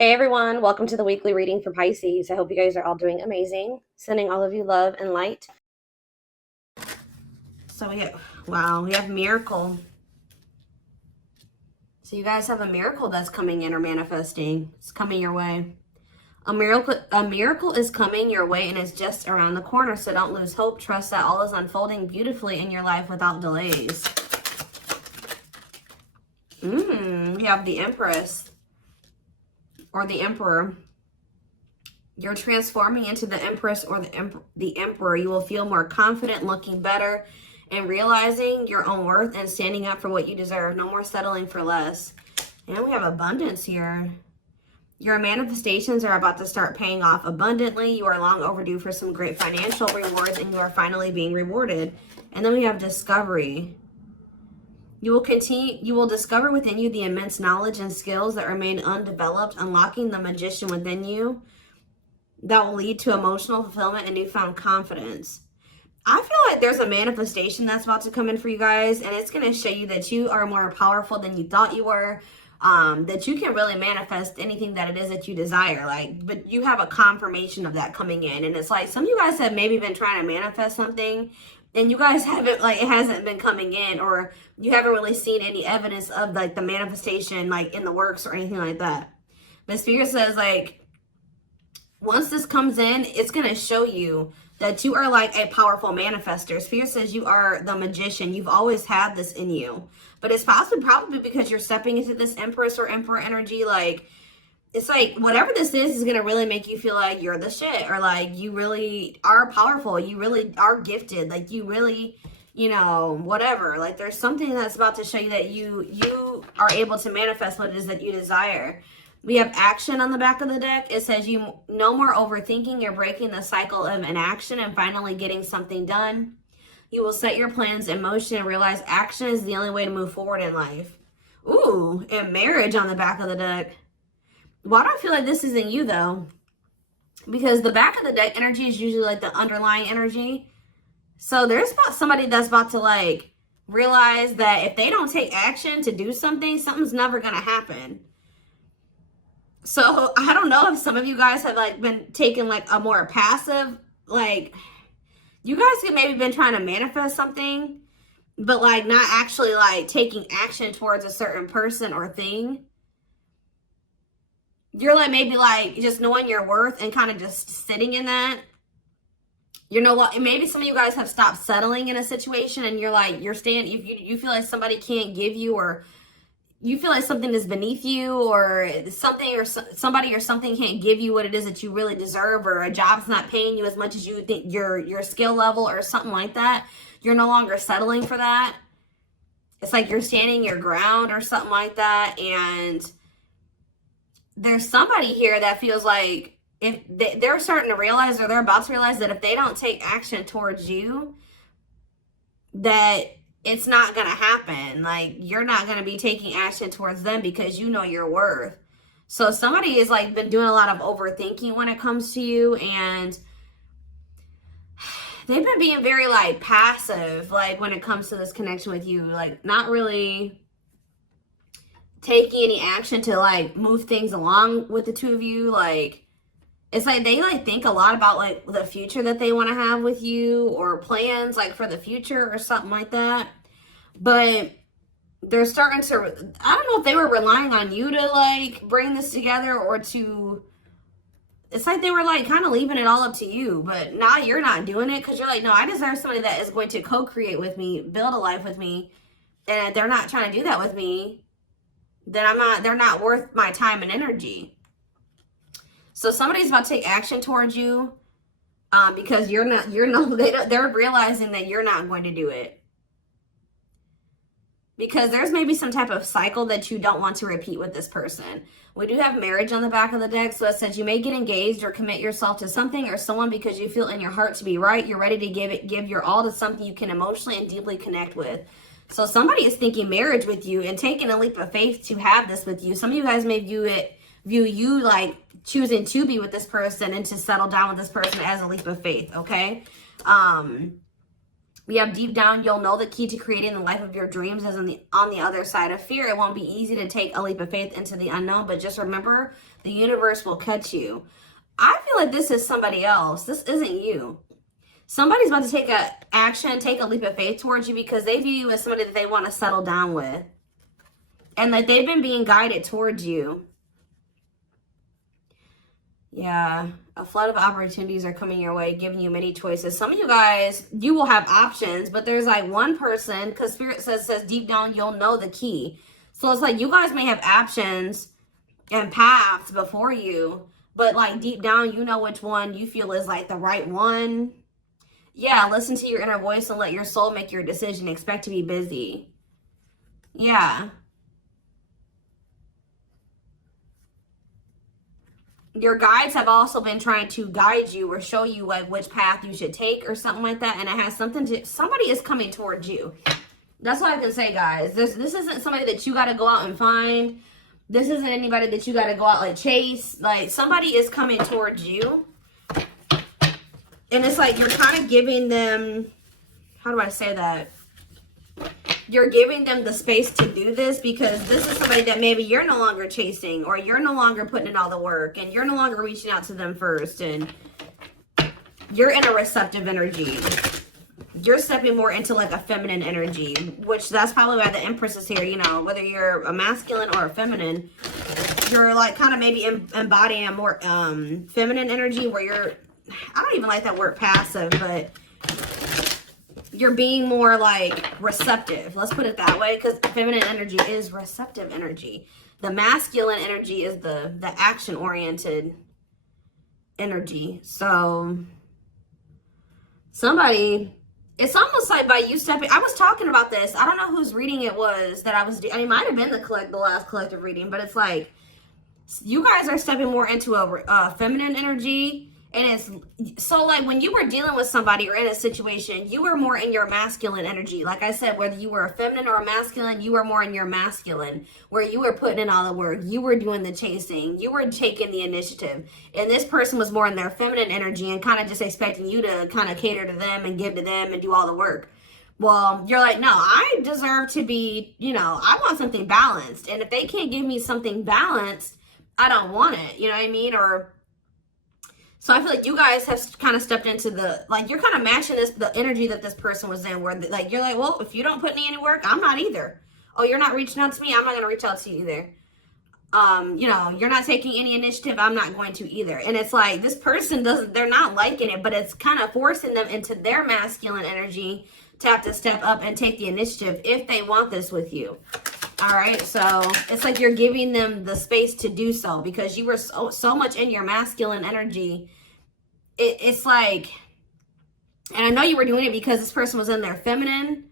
Hey everyone, welcome to the weekly reading for Pisces. I hope you guys are all doing amazing. Sending all of you love and light. So we have miracle. So you guys have a miracle that's coming in or manifesting. It's coming your way. A miracle is coming your way and it's just around the corner. So don't lose hope. Trust that all is unfolding beautifully in your life without delays. We have the Empress or the Emperor. You're transforming into the Empress or the Emperor. You will feel more confident, looking better, and realizing your own worth and standing up for what you deserve. No more settling for less. And we have abundance here. Your manifestations are about to start paying off abundantly. You are long overdue for some great financial rewards, and you are finally being rewarded. And then we have discovery. You will discover within you the immense knowledge and skills that remain undeveloped, unlocking the magician within you that will lead to emotional fulfillment and newfound confidence. I feel like there's a manifestation that's about to come in for you guys, and it's going to show you that you are more powerful than you thought you were, that you can really manifest anything that it is that you desire. But you have a confirmation of that coming in, and it's like some of you guys have maybe been trying to manifest something, and you guys haven't, it hasn't been coming in, or you haven't really seen any evidence of the manifestation in the works or anything like that. But Spirit says once this comes in, it's going to show you that you are a powerful manifester. Spirit says you are the magician. You've always had this in you. But it's probably because you're stepping into this Empress or Emperor energy. It's whatever this is going to really make you feel like you're the shit. Or you really are powerful. You really are gifted. You really, whatever. There's something that's about to show you that you are able to manifest what it is that you desire. We have action on the back of the deck. It says you no more overthinking. You're breaking the cycle of inaction and finally getting something done. You will set your plans in motion and realize action is the only way to move forward in life. Ooh, and marriage on the back of the deck. Why do I feel like this isn't you though? Because the back of the deck energy is usually the underlying energy. So there's somebody that's about to realize that if they don't take action to do something, something's never going to happen. So I don't know if some of you guys have been taking a more passive, you guys have maybe been trying to manifest something, but not actually taking action towards a certain person or thing. You're maybe just knowing your worth and kind of just sitting in that. You know what? Maybe some of you guys have stopped settling in a situation and you're staying, you feel like somebody can't give you, or you feel like something is beneath you, or something or somebody or something can't give you what it is that you really deserve, or a job's not paying you as much as you think your skill level or something like that. You're no longer settling for that. It's you're standing your ground or something like that. And there's somebody here that feels like if they're starting to realize, or they're about to realize, that if they don't take action towards you, that it's not going to happen. You're not going to be taking action towards them because you know your worth. So somebody has been doing a lot of overthinking when it comes to you, and they've been being very passive when it comes to this connection with you, not really taking any action to move things along with the two of you. It's they think a lot about the future that they want to have with you, or plans for the future or something like that. But they're starting to, I don't know if they were relying on you to bring this together, or to, it's they were kind of leaving it all up to you. But now you're not doing it because you're no, I deserve somebody that is going to co-create with me, build a life with me. And if they're not trying to do that with me, then they're not worth my time and energy. So somebody's about to take action towards you because they're realizing that you're not going to do it. Because there's maybe some type of cycle that you don't want to repeat with this person. We do have marriage on the back of the deck. So it says you may get engaged or commit yourself to something or someone because you feel in your heart to be right. You're ready to give your all to something you can emotionally and deeply connect with. So somebody is thinking marriage with you and taking a leap of faith to have this with you. Some of you guys may view you choosing to be with this person and to settle down with this person as a leap of faith, okay? We have deep down, you'll know the key to creating the life of your dreams is on the other side of fear. It won't be easy to take a leap of faith into the unknown, but just remember, the universe will catch you. I feel like this is somebody else. This isn't you. Somebody's about to take action, take a leap of faith towards you because they view you as somebody that they want to settle down with. And that they've been being guided towards you. Yeah, a flood of opportunities are coming your way, giving you many choices. Some of you guys, you will have options, but there's like one person, because Spirit says deep down, you'll know the key. So it's like you guys may have options and paths before you, but like deep down, you know which one you feel is like the right one. Yeah, listen to your inner voice and let your soul make your decision. Expect to be busy. Yeah. Your guides have also been trying to guide you or show you like which path you should take or something like that. And it has something to, somebody is coming towards you. That's what I can say, guys. This isn't somebody that you got to go out and find. This isn't anybody that you got to go out and chase. Like, somebody is coming towards you. And it's like you're kind of giving them, how do I say that? You're giving them the space to do this because this is somebody that maybe you're no longer chasing, or you're no longer putting in all the work, and you're no longer reaching out to them first, and you're in a receptive energy. You're stepping more into like a feminine energy, which that's probably why the Empress is here. You know, whether you're a masculine or a feminine, you're like kind of maybe embodying a more feminine energy where you're, I don't even like that word passive, but you're being more like receptive. Let's put it that way, because feminine energy is receptive energy. The masculine energy is the action-oriented energy. So somebody, it's almost like by you stepping, I was talking about this. I don't know whose reading it was that I was doing. It might have been the last collective reading, but it's like you guys are stepping more into a feminine energy. And it's so like when you were dealing with somebody or in a situation, you were more in your masculine energy. Like I said, whether you were a feminine or a masculine, you were more in your masculine, where you were putting in all the work. You were doing the chasing. You were taking the initiative. And this person was more in their feminine energy and kind of just expecting you to kind of cater to them and give to them and do all the work. Well, you're like, no, I deserve to be, you know, I want something balanced. And if they can't give me something balanced, I don't want it. You know what I mean? So I feel like you guys have kind of stepped into the, like, you're kind of matching the energy that this person was in, where like, you're like, well, if you don't put me any work, I'm not either. Oh, you're not reaching out to me, I'm not going to reach out to you either. You know, you're not taking any initiative, I'm not going to either. And it's like, this person they're not liking it, but it's kind of forcing them into their masculine energy to have to step up and take the initiative if they want this with you. All right, so it's like you're giving them the space to do so because you were so much in your masculine energy. It's like, and I know you were doing it because this person was in their feminine,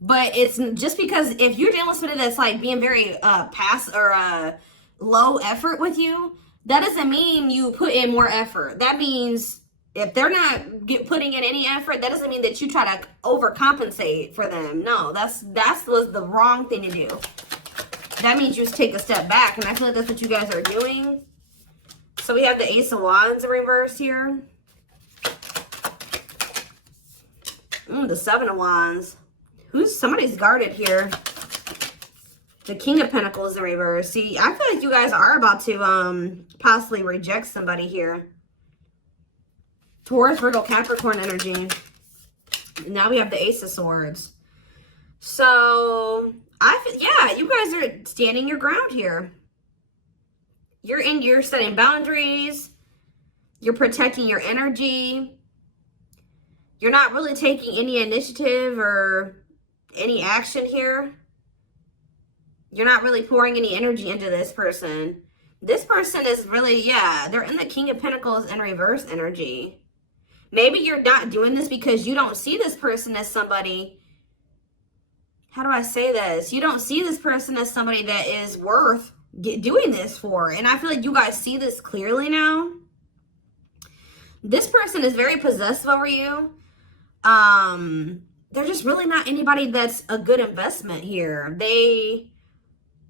but it's just because if you're dealing with somebody that's like being very low effort with you, that doesn't mean you put in more effort. That means if they're not putting in any effort, that doesn't mean that you try to overcompensate for them. No, that was the wrong thing to do. That means you just take a step back, and I feel like that's what you guys are doing. So we have the Ace of Wands in reverse here. The Seven of Wands. Somebody's guarded here. The King of Pentacles in reverse. See, I feel like you guys are about to possibly reject somebody here. Taurus, Virgo, Capricorn energy. Now we have the Ace of Swords. So, yeah, you guys are standing your ground here. You're setting boundaries. You're protecting your energy. You're not really taking any initiative or any action here. You're not really pouring any energy into this person. This person is really, yeah, they're in the King of Pentacles in reverse energy. Maybe you're not doing this because you don't see this person as somebody, how do I say this? You don't see this person as somebody that is worth doing this for. And I feel like you guys see this clearly now. This person is very possessive over you. They're just really not anybody that's a good investment here.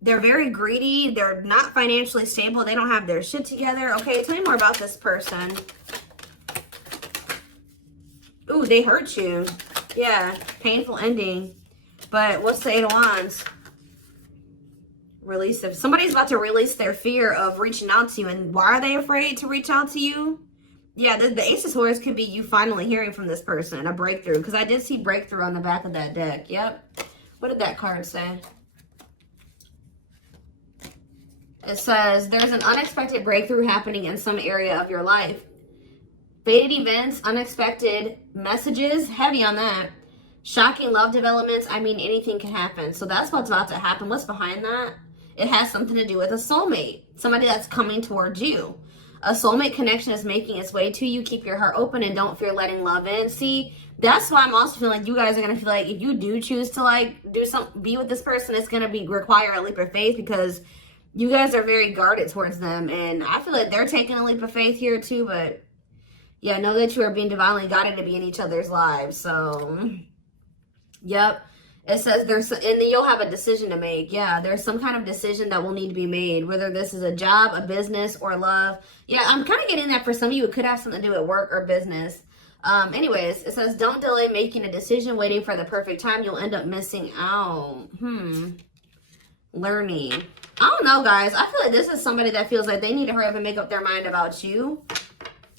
They're very greedy. They're not financially stable. They don't have their shit together. Okay, tell me more about this person. Ooh, they hurt you. Yeah, painful ending. But what's the 8 of Wands? Release of, somebody's about to release their fear of reaching out to you. And why are they afraid to reach out to you? Yeah, the Ace of Swords could be you finally hearing from this person, a breakthrough. Because I did see breakthrough on the back of that deck. Yep. What did that card say? It says, there's an unexpected breakthrough happening in some area of your life. Fated events, unexpected messages, heavy on that. Shocking love developments, I mean, anything can happen. So that's what's about to happen. What's behind that? It has something to do with a soulmate. Somebody that's coming towards you. A soulmate connection is making its way to you. Keep your heart open and don't fear letting love in. See, that's why I'm also feeling like you guys are going to feel like if you do choose to like be with this person, it's going to require a leap of faith because you guys are very guarded towards them. And I feel like they're taking a leap of faith here too. But yeah, know that you are being divinely guided to be in each other's lives. So, yep. It says there's, and then you'll have a decision to make. Yeah, there's some kind of decision that will need to be made, whether this is a job, a business, or love. Yeah, I'm kind of getting that for some of you. It could have something to do with work or business. Anyways, it says don't delay making a decision, waiting for the perfect time. You'll end up missing out. Learning. I don't know, guys. I feel like this is somebody that feels like they need to hurry up and make up their mind about you.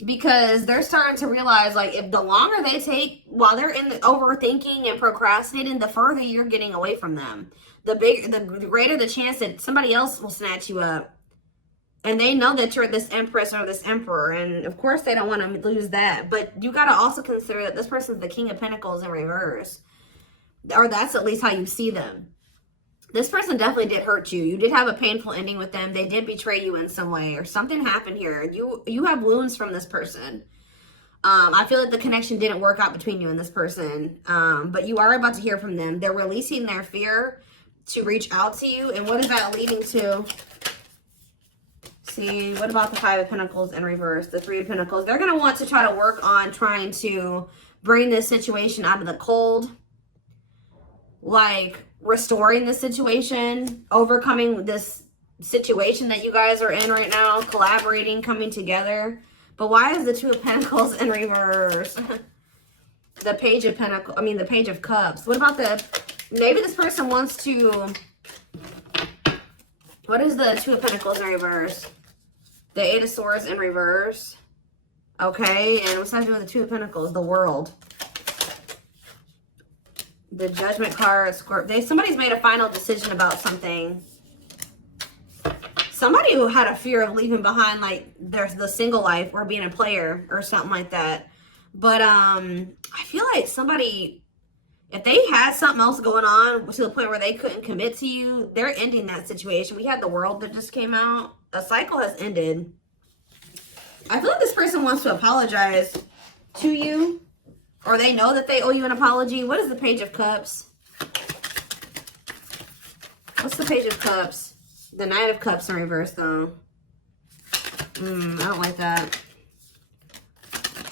Because they're starting to realize, like, if the longer they take while they're in the overthinking and procrastinating, the further you're getting away from them. The greater the chance that somebody else will snatch you up. And they know that you're this Empress or this Emperor. And, of course, they don't want to lose that. But you got to also consider that this person's the King of Pentacles in reverse. Or that's at least how you see them. This person definitely did hurt you. You did have a painful ending with them. They did betray you in some way or something happened here. You have wounds from this person. I feel like the connection didn't work out between you and this person. But you are about to hear from them. They're releasing their fear to reach out to you. And what is that leading to? See, what about the 5 of Pentacles in reverse? The 3 of Pentacles. They're going to want to try to work on trying to bring this situation out of the cold. Like restoring the situation, overcoming this situation that you guys are in right now, collaborating, coming together. But why is the 2 of Pentacles in reverse? The Page of Pentacles, the Page of Cups. What about maybe this person wants to, what is the 2 of Pentacles in reverse? The 8 of Swords in reverse. Okay, and what's that doing with the 2 of Pentacles? The World. The Judgment card, Scorpio. Somebody's made a final decision about something. Somebody who had a fear of leaving behind, like, the single life or being a player or something like that. But I feel like somebody, if they had something else going on to the point where they couldn't commit to you, they're ending that situation. We had the World that just came out. A cycle has ended. I feel like this person wants to apologize to you. Or they know that they owe you an apology. What is the Page of Cups? What's the Page of Cups? The Knight of Cups in reverse, though. I don't like that.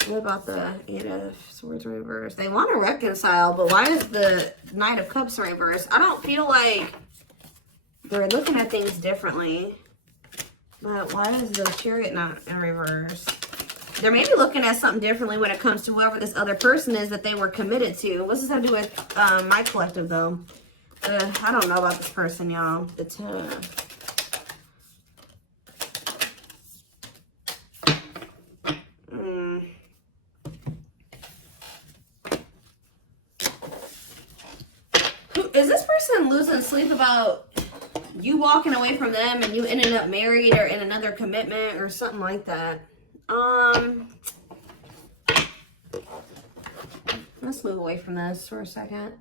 What about the 8 of Swords in reverse? They want to reconcile, but why is the Knight of Cups in reverse? I don't feel like they're looking at things differently. But why is the Chariot not in reverse? They're maybe looking at something differently when it comes to whoever this other person is that they were committed to. What's this have to do with my collective, though? I don't know about this person, y'all. Is this person losing sleep about you walking away from them and you ended up married or in another commitment or something like that? Let's move away from this for a second.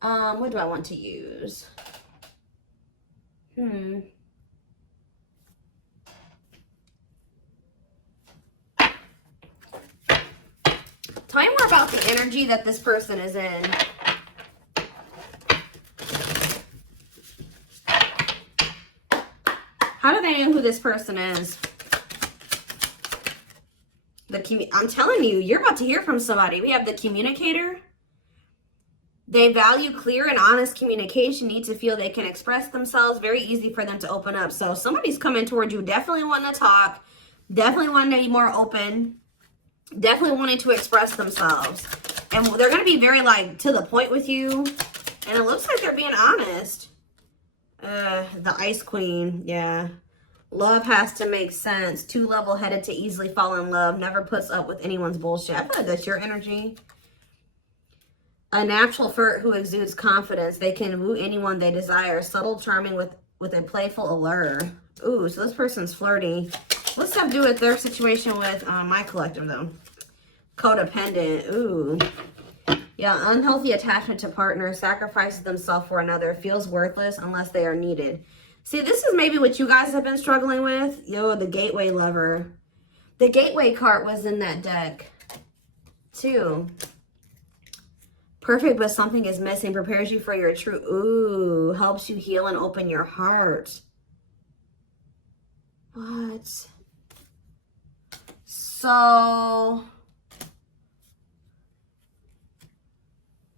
What do I want to use? Tell me more about the energy that this person is in. How do they know who this person is? I'm telling you, you're about to hear from somebody. We have the Communicator. They value clear and honest communication, need to feel they can express themselves. Very easy for them to open up. So somebody's coming towards you, definitely wanting to talk, definitely wanting to be more open. Definitely wanting to express themselves. And they're going to be very, like, to the point with you. And it looks like they're being honest. The Ice Queen, yeah. Love has to make sense. Too level-headed to easily fall in love. Never puts up with anyone's bullshit. I feel like that's your energy. A natural flirt who exudes confidence. They can woo anyone they desire. Subtle, charming with a playful allure. Ooh, so this person's flirty. What's that do with their situation with my collective, though? Codependent. Ooh. Yeah, unhealthy attachment to partner. Sacrifices themselves for another. Feels worthless unless they are needed. See, this is maybe what you guys have been struggling with. Yo, the gateway lover. The gateway card was in that deck, too. Perfect, but something is missing. Prepares you for your true... Ooh, helps you heal and open your heart. What? So...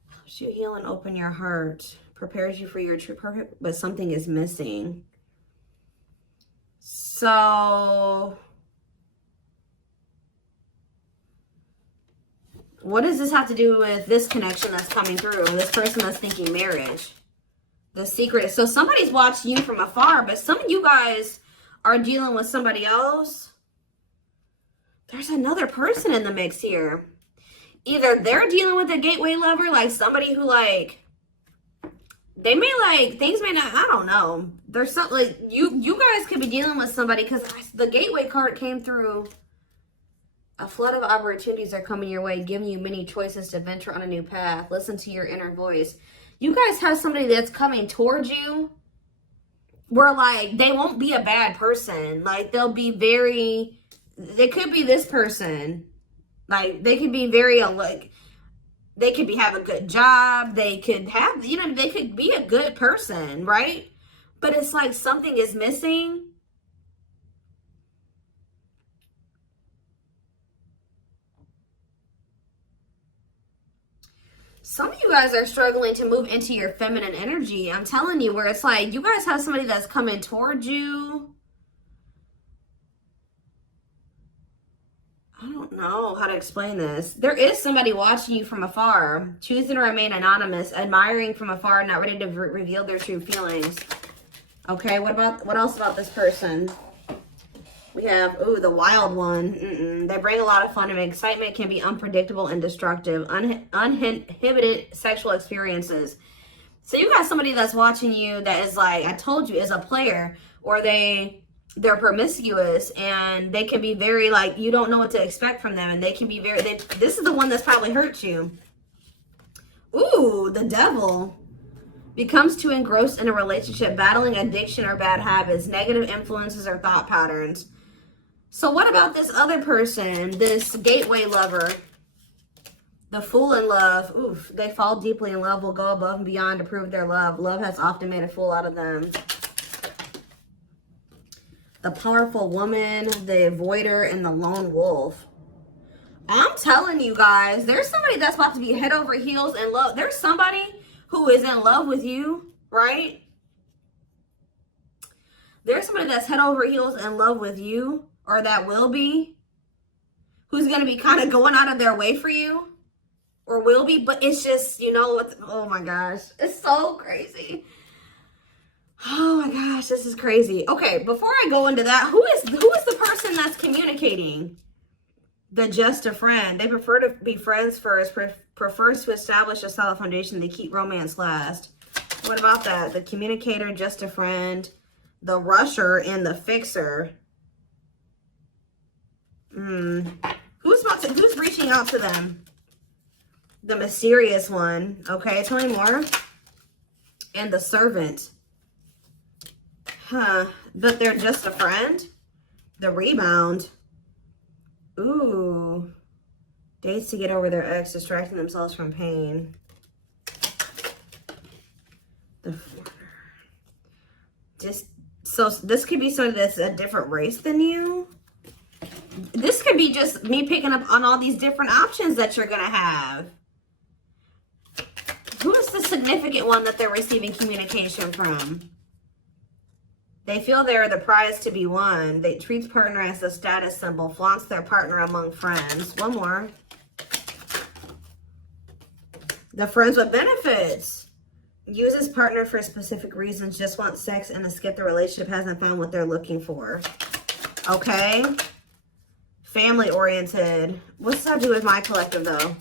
helps you heal and open your heart. Prepares you for your true perfect, but something is missing. So... what does this have to do with this connection that's coming through? This person that's thinking marriage. The secret. So somebody's watching you from afar, but some of you guys are dealing with somebody else. There's another person in the mix here. Either they're dealing with a gateway lover, like somebody who, like, they may, like, things may not, I don't know. There's something, like, you guys could be dealing with somebody, because the gateway card came through. A flood of opportunities are coming your way, giving you many choices to venture on a new path. Listen to your inner voice. You guys have somebody that's coming towards you where, like, they won't be a bad person. Like, they'll be very, they could be this person. Like, they could be very, like, they could have a good job. They could have, you know, they could be a good person, right? But it's like something is missing. Some of you guys are struggling to move into your feminine energy. I'm telling you, where it's like you guys have somebody that's coming towards you. I don't know how to explain this. There is somebody watching you from afar, choosing to remain anonymous, admiring from afar, not ready to reveal their true feelings. Okay, what else about this person? We have, ooh, the wild one. They bring a lot of fun and excitement, can be unpredictable and destructive. Uninhibited sexual experiences. So you got somebody that's watching you that is, like, I told you, is a player, or they're promiscuous, and they can be very, like, you don't know what to expect from them, and they can be very, this is the one that's probably hurt you. Ooh, the devil. Becomes too engrossed in a relationship, battling addiction or bad habits, negative influences or thought patterns. So what about this other person, this gateway lover? The fool in love. Oof, they fall deeply in love, will go above and beyond to prove their love. Love has often made a fool out of them. The powerful woman, the avoider, and the lone wolf. I'm telling you guys, there's somebody that's about to be head over heels in love. There's somebody who is in love with you, right? There's somebody that's head over heels in love with you, or that will be, who's going to be kind of going out of their way for you, or will be, but it's just, you know, oh my gosh, it's so crazy. Oh my gosh, this is crazy. Okay, before I go into that, who is the person that's communicating? The just a friend. They prefer to be friends first, prefers to establish a solid foundation. They keep romance last. What about that? The communicator, just a friend, the rusher, and the fixer. Who's reaching out to them? The mysterious one. Okay, tell me more. And the servant. Huh. But they're just a friend? The rebound. Ooh. Dates to get over their ex, distracting themselves from pain. The foreigner. So this could be somebody that's a different race than you. This could be just me picking up on all these different options that you're going to have. Who is the significant one that they're receiving communication from? They feel they're the prize to be won. They treat partner as a status symbol, flaunts their partner among friends. One more. The friends with benefits. Uses partner for specific reasons, just wants sex and to skip the relationship, hasn't found what they're looking for. Okay. Family oriented. What's that do with my collective though?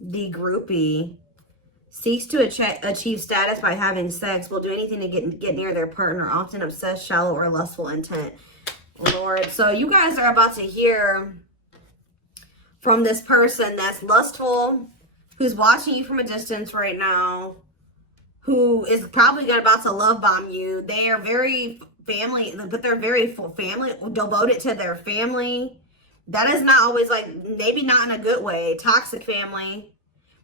The groupie. Seeks to achieve status by having sex. Will do anything to get near their partner. Often obsessed, shallow, or lustful intent. Lord. So you guys are about to hear from this person that's lustful, who's watching you from a distance right now, who is probably about to love bomb you. They are very family, but they're very family, devoted to their family. That is not always like, maybe not in a good way. Toxic family.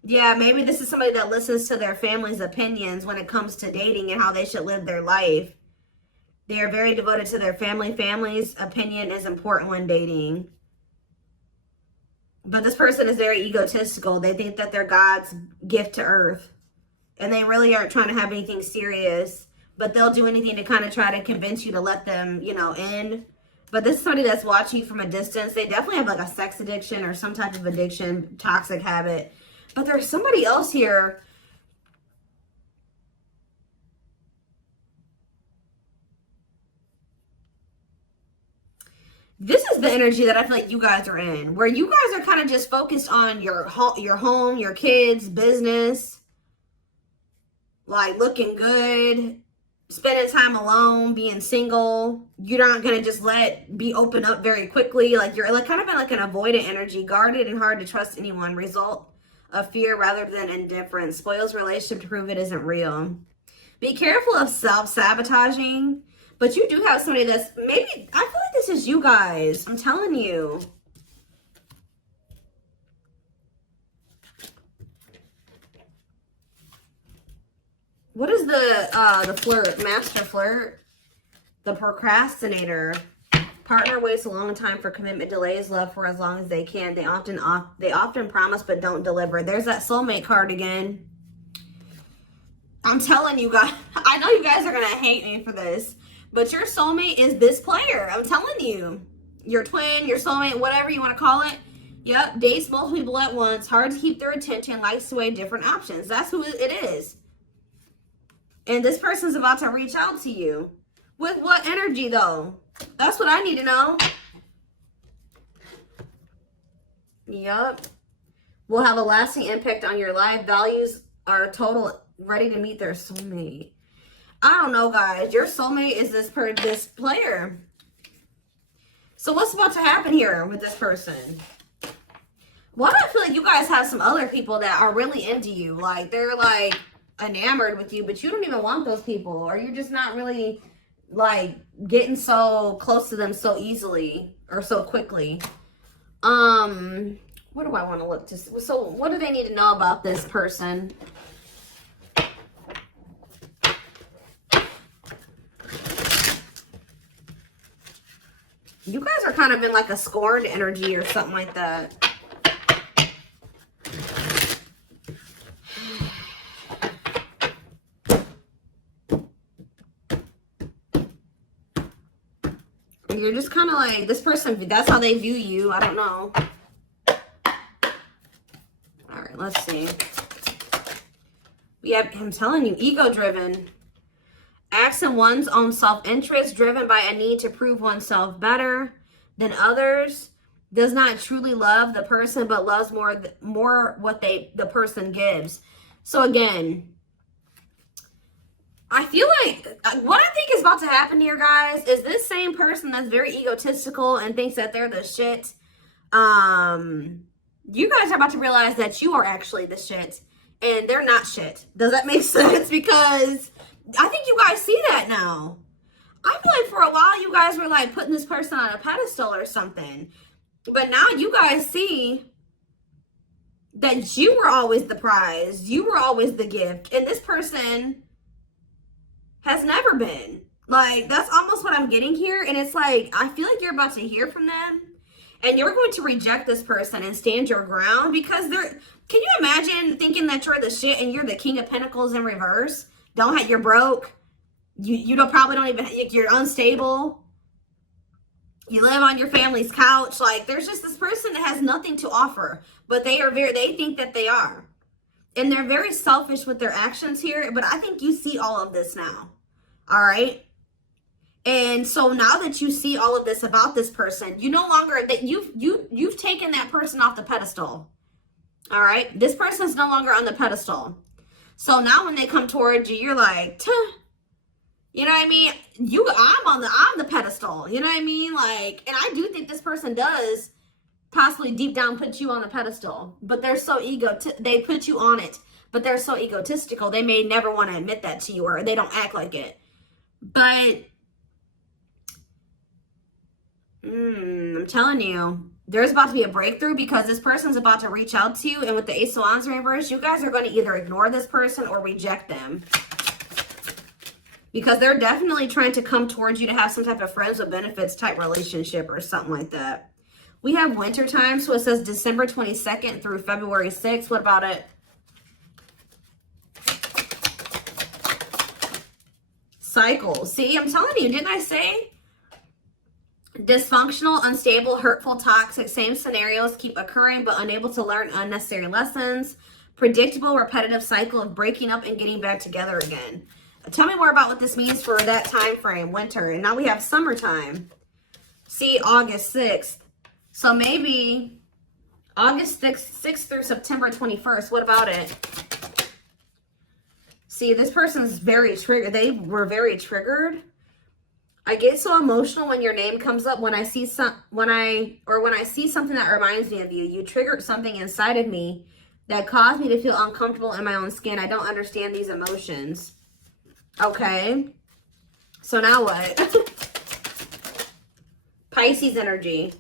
Yeah, maybe this is somebody that listens to their family's opinions when it comes to dating and how they should live their life. They are very devoted to their family. Family's opinion is important when dating. But this person is very egotistical. They think that they're God's gift to earth. And they really aren't trying to have anything serious. But they'll do anything to kind of try to convince you to let them, you know, in. But this is somebody that's watching you from a distance. They definitely have like a sex addiction or some type of addiction, toxic habit. But there's somebody else here. This is the energy that I feel like you guys are in, where you guys are kind of just focused on your home, your kids, business, like looking good, spending time alone, being single. You're not going to just be open up very quickly. Like you're like kind of in like an avoidant energy, guarded and hard to trust anyone. Result of fear rather than indifference. Spoils relationship to prove it isn't real. Be careful of self-sabotaging. But you do have somebody that's maybe, I feel like this is you guys. I'm telling you. What is the flirt? Master flirt? The procrastinator. Partner waits a long time for commitment, delays love for as long as they can. They often promise but don't deliver. There's that soulmate card again. I'm telling you guys, I know you guys are going to hate me for this, but your soulmate is this player. I'm telling you. Your twin, your soulmate, whatever you want to call it. Yep, dates multiple people at once, hard to keep their attention, likes to weigh different options. That's who it is. And this person's about to reach out to you. With what energy though? That's what I need to know. Yup. Will have a lasting impact on your life. Values are total, ready to meet their soulmate. I don't know, guys. Your soulmate is this player. So what's about to happen here with this person? Well, I feel like you guys have some other people that are really into you. Like, they're like enamored with you, but you don't even want those people. Or you're just not really like getting so close to them so easily or so quickly. What do I want to look to? So what do they need to know about this person? You guys are kind of in like a scorned energy or something like that. You're just kind of like, this person, that's how they view you. I don't know. All right, let's see. Yeah, I'm telling you, ego-driven. Acts in one's own self-interest, driven by a need to prove oneself better than others. Does not truly love the person, but loves more what the person gives. So again, I feel like what I think is about to happen here, guys, is this same person that's very egotistical and thinks that they're the shit. You guys are about to realize that you are actually the shit and they're not shit. Does that make sense? Because I think you guys see that now. I feel like for a while you guys were like putting this person on a pedestal or something. But now you guys see that you were always the prize. You were always the gift. And this person has never been. Like, that's almost what I'm getting here. And it's like, I feel like you're about to hear from them. And you're going to reject this person and stand your ground. Because they're, can you imagine thinking that you're the shit and you're the King of Pentacles in reverse? You're broke. You don't probably don't even, you're unstable. You live on your family's couch. Like, there's just this person that has nothing to offer, but they think that they are. And they're very selfish with their actions here, but I think you see all of this now. All right? And so now that you see all of this about this person, you no longer, that you've taken that person off the pedestal. All right? This person's no longer on the pedestal. So now when they come towards you, you're like, tuh. You know what I mean? I'm the pedestal. You know what I mean? Like, and I do think this person does possibly deep down put you on a pedestal, but they're so they put you on it, but they're so egotistical. They may never want to admit that to you, or they don't act like it. But I'm telling you, there's about to be a breakthrough, because this person's about to reach out to you. And with the Ace of Wands reverse, you guys are going to either ignore this person or reject them, because they're definitely trying to come towards you to have some type of friends with benefits type relationship or something like that. We have winter time, so it says December 22nd through February 6th. What about it? Cycle. See, I'm telling you, didn't I say? Dysfunctional, unstable, hurtful, toxic, same scenarios keep occurring but unable to learn unnecessary lessons. Predictable, repetitive cycle of breaking up and getting back together again. Tell me more about what this means for that time frame, winter. And now we have summertime. See, August 6th. So maybe August 6th through September 21st. What about it? See, this person's very triggered. They were very triggered. I get so emotional when your name comes up. When I see something that reminds me of you. You triggered something inside of me that caused me to feel uncomfortable in my own skin. I don't understand these emotions. Okay. So now what? Pisces energy.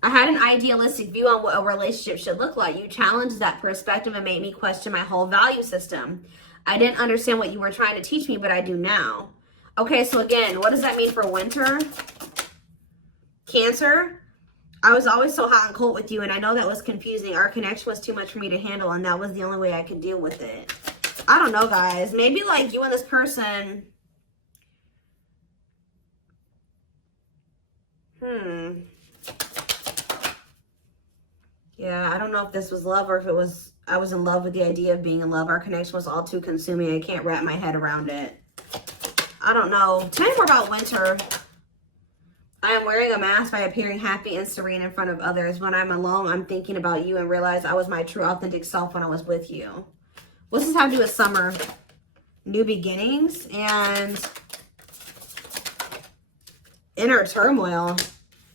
I had an idealistic view on what a relationship should look like. You challenged that perspective and made me question my whole value system. I didn't understand what you were trying to teach me, but I do now. Okay, so again, what does that mean for winter? Cancer. I was always so hot and cold with you, and I know that was confusing. Our connection was too much for me to handle, and that was the only way I could deal with it. I don't know, guys. Maybe like you and this person. Yeah, I don't know if this was love or if it was, I was in love with the idea of being in love. Our connection was all too consuming. I can't wrap my head around it. I don't know. Tell me more about winter. I am wearing a mask by appearing happy and serene in front of others. When I'm alone, I'm thinking about you and realize I was my true authentic self when I was with you. What's this have to do with summer? New beginnings and inner turmoil.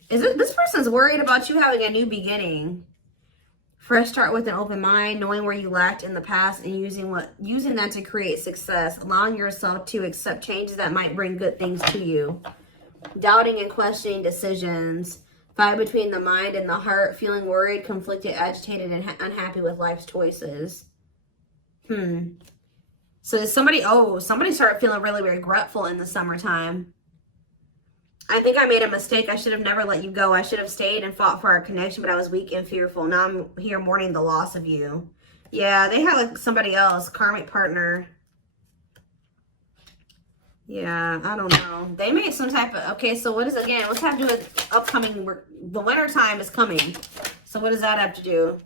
Is it this person's worried about you having a new beginning? Fresh start with an open mind, knowing where you lacked in the past and using that to create success, allowing yourself to accept changes that might bring good things to you. Doubting and questioning decisions, fight between the mind and the heart, feeling worried, conflicted, agitated, and unhappy with life's choices. So somebody started feeling really regretful in the summertime. I think I made a mistake. I should have never let you go. I should have stayed and fought for our connection, but I was weak and fearful. Now I'm here mourning the loss of you. Yeah, they had like somebody else, karmic partner. Yeah, I don't know. They made some type of, okay, so what is, again, what's have to do with upcoming, the winter time is coming. So what does that have to do?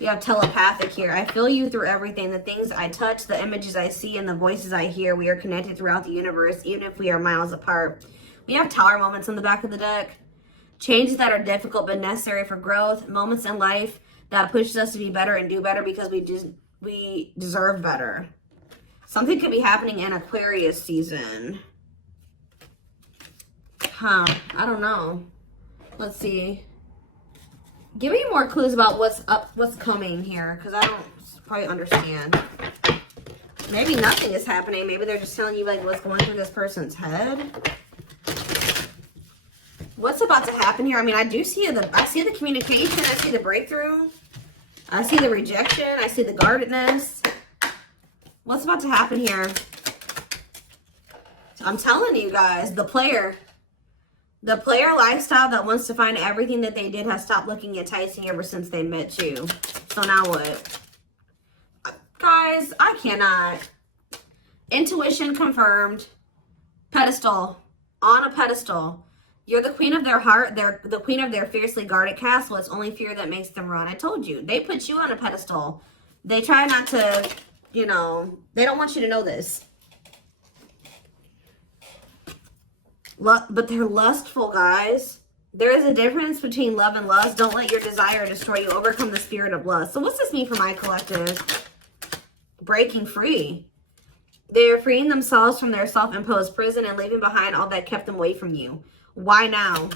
We have telepathic here. I feel you through everything. The things I touch, the images I see, and the voices I hear. We are connected throughout the universe, even if we are miles apart. We have tower moments on the back of the deck. Changes that are difficult but necessary for growth. Moments in life that pushes us to be better and do better because we deserve better. Something could be happening in Aquarius season. I don't know. Let's see. Give me more clues about what's coming here, because I don't probably understand. Maybe nothing is happening. Maybe they're just telling you like what's going through this person's head. What's about to happen here? I mean, I see the communication. I see the breakthrough. I see the rejection. I see the guardedness. What's about to happen here? I'm telling you guys, the player lifestyle that wants to find everything that they did has stopped looking enticing ever since they met you. So now what? Guys, I cannot. Intuition confirmed. Pedestal. On a pedestal. You're the queen of their heart. They're the queen of their fiercely guarded castle. It's only fear that makes them run. I told you. They put you on a pedestal. They try not to, you know, they don't want you to know this. But they're lustful, guys. There is a difference between love and lust. Don't let your desire destroy you. Overcome the spirit of lust. So what's this mean for my collective? Breaking free. They are freeing themselves from their self-imposed prison and leaving behind all that kept them away from you. Why now?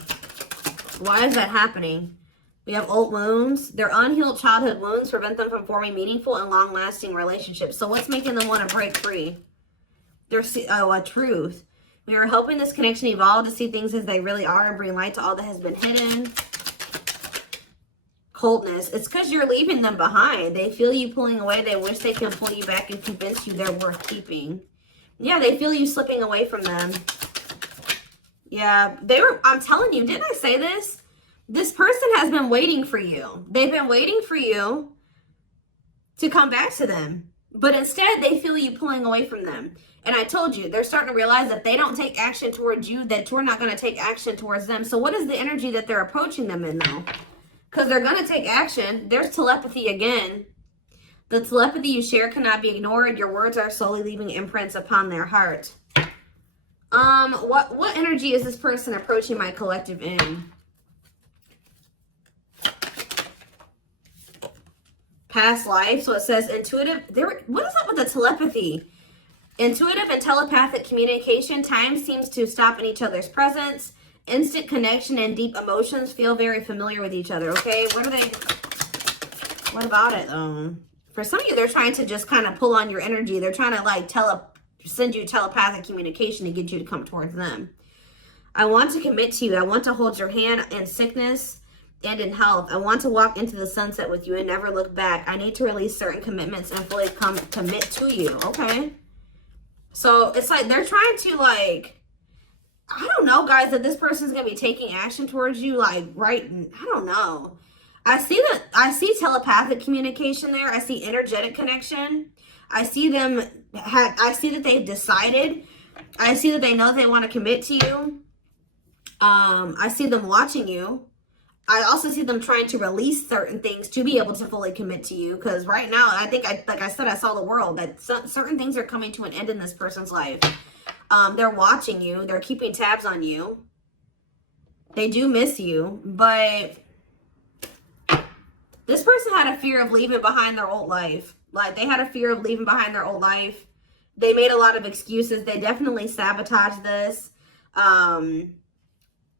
Why is that happening? We have old wounds. Their unhealed childhood wounds prevent them from forming meaningful and long-lasting relationships. So what's making them want to break free? There's a truth. We are helping this connection evolve to see things as they really are and bring light to all that has been hidden. Coldness. It's because you're leaving them behind. They feel you pulling away. They wish they can pull you back and convince you they're worth keeping. Yeah, they feel you slipping away from them. Yeah, I'm telling you, didn't I say this? This person has been waiting for you. They've been waiting for you to come back to them. But instead, they feel you pulling away from them. And I told you, they're starting to realize that they don't take action towards you, that you're not going to take action towards them. So what is the energy that they're approaching them in, though? Because they're going to take action. There's telepathy again. The telepathy you share cannot be ignored. Your words are slowly leaving imprints upon their heart. What energy is this person approaching my collective in? Past life. So it says intuitive. What is up with the telepathy? Intuitive and telepathic communication. Time seems to stop in each other's presence. Instant connection and deep emotions feel very familiar with each other. Okay, what about it though? For some of you, they're trying to just kind of pull on your energy. They're trying to like send you telepathic communication to get you to come towards them. I want to commit to you. I want to hold your hand in sickness and in health. I want to walk into the sunset with you and never look back. I need to release certain commitments and fully commit to you. Okay. So it's like they're trying to like, I don't know, guys, that this person's going to be taking action towards you. Like, right. I don't know. I see telepathic communication there. I see energetic connection. I see I see that they've decided. I see that they know they want to commit to you. I see them watching you. I also see them trying to release certain things to be able to fully commit to you. Because right now, I think, like I said, I saw the world. That certain things are coming to an end in this person's life. They're watching you. They're keeping tabs on you. They do miss you. But this person had a fear of leaving behind their old life. Like, they had a fear of leaving behind their old life. They made a lot of excuses. They definitely sabotaged this.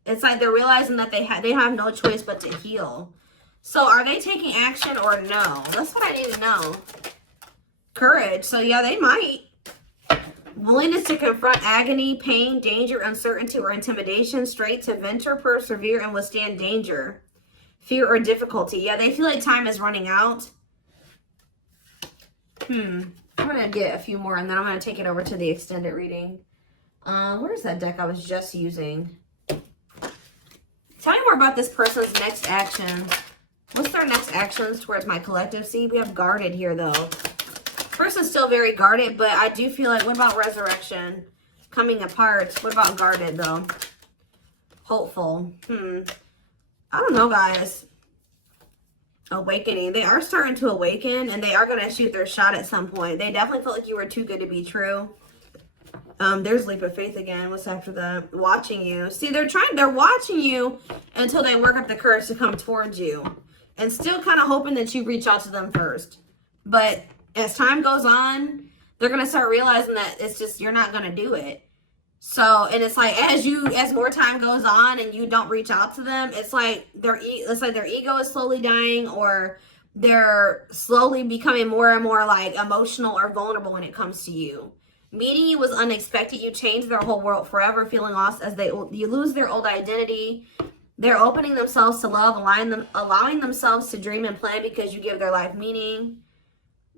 It's like they're realizing that they have no choice but to heal. So are they taking action or no? That's what I need to know. Courage. So yeah, they might. Willingness to confront agony, pain, danger, uncertainty, or intimidation. Straight to venture, persevere, and withstand danger. Fear or difficulty. Yeah, they feel like time is running out. I'm going to get a few more and then I'm going to take it over to the extended reading. Where's that deck I was just using? Tell me more about this person's next action. What's their next actions towards my collective? See, we have guarded here, though. Person's still very guarded, but I do feel like, what about resurrection? Coming apart. What about guarded, though? Hopeful. I don't know, guys. Awakening. They are starting to awaken, and they are going to shoot their shot at some point. They definitely felt like you were too good to be true. There's leap of faith again. What's after that? Watching you. See, they're watching you until they work up the courage to come towards you. And still kind of hoping that you reach out to them first. But as time goes on, they're going to start realizing that it's just, you're not going to do it. So, and it's like, as more time goes on and you don't reach out to them, it's like their ego is slowly dying, or they're slowly becoming more and more like emotional or vulnerable when it comes to you. Meeting you was unexpected. You changed their whole world forever, feeling lost as you lose their old identity. They're opening themselves to love, allowing themselves to dream and plan because you give their life meaning.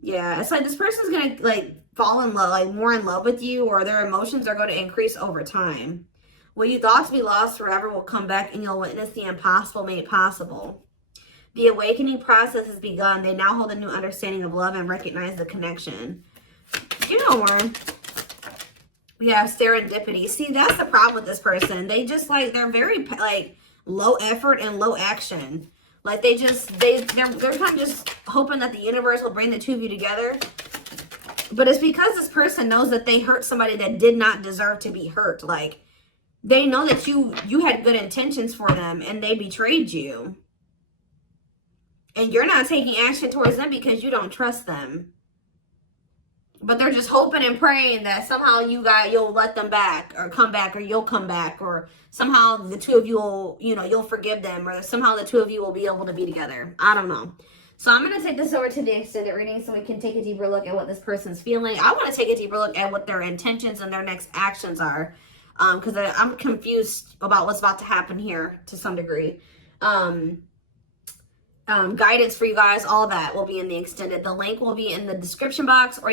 Yeah, it's like this person's going to like fall in love, like more in love with you, or their emotions are going to increase over time. What you thought to be lost forever will come back and you'll witness the impossible made possible. The awakening process has begun. They now hold a new understanding of love and recognize the connection. You know more. We have serendipity. See, that's the problem with this person. They just like, they're very like low effort and low action. Like they're kind of just hoping that the universe will bring the two of you together. But it's because this person knows that they hurt somebody that did not deserve to be hurt. Like they know that you had good intentions for them and they betrayed you. And you're not taking action towards them because you don't trust them. But they're just hoping and praying that somehow you'll let them back or come back, or you'll come back, or somehow the two of you will, you'll forgive them, or somehow the two of you will be able to be together. I don't know. So I'm going to take this over to the extended reading so we can take a deeper look at what this person's feeling. I want to take a deeper look at what their intentions and their next actions are, because I'm confused about what's about to happen here to some degree. Guidance for you guys, all that will be in the extended. The link will be in the description box, or